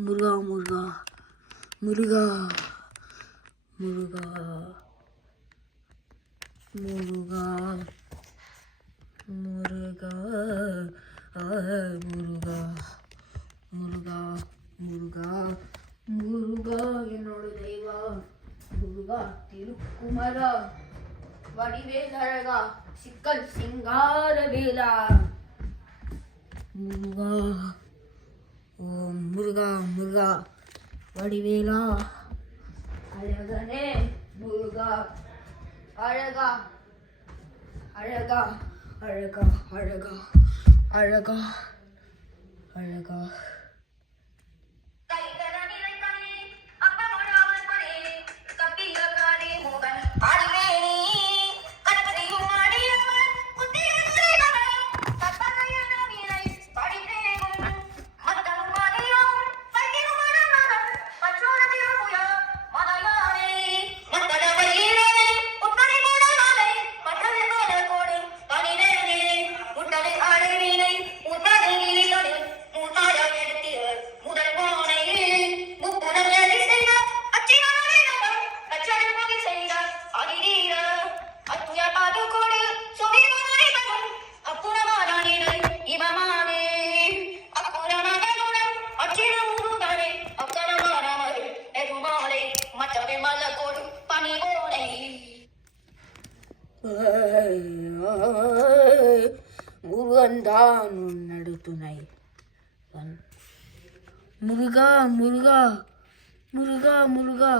முருகா முருகா முருகா முருகா முருகா முருகா முருகா முருகா முருகா முருகா என்னோட தெய்வா முருகா திருக்குமரா வடிவேல் அழகா சிக்கல் சிங்கார வேலா முருகா ஓம் முருகா முருகா வடிவேலா அழகனே முருகா அழகா அழகா அழகா அழகா அழகா அழகா முருகன்தான் உன்னடு துணை முருகா முருகா முருகா முருகா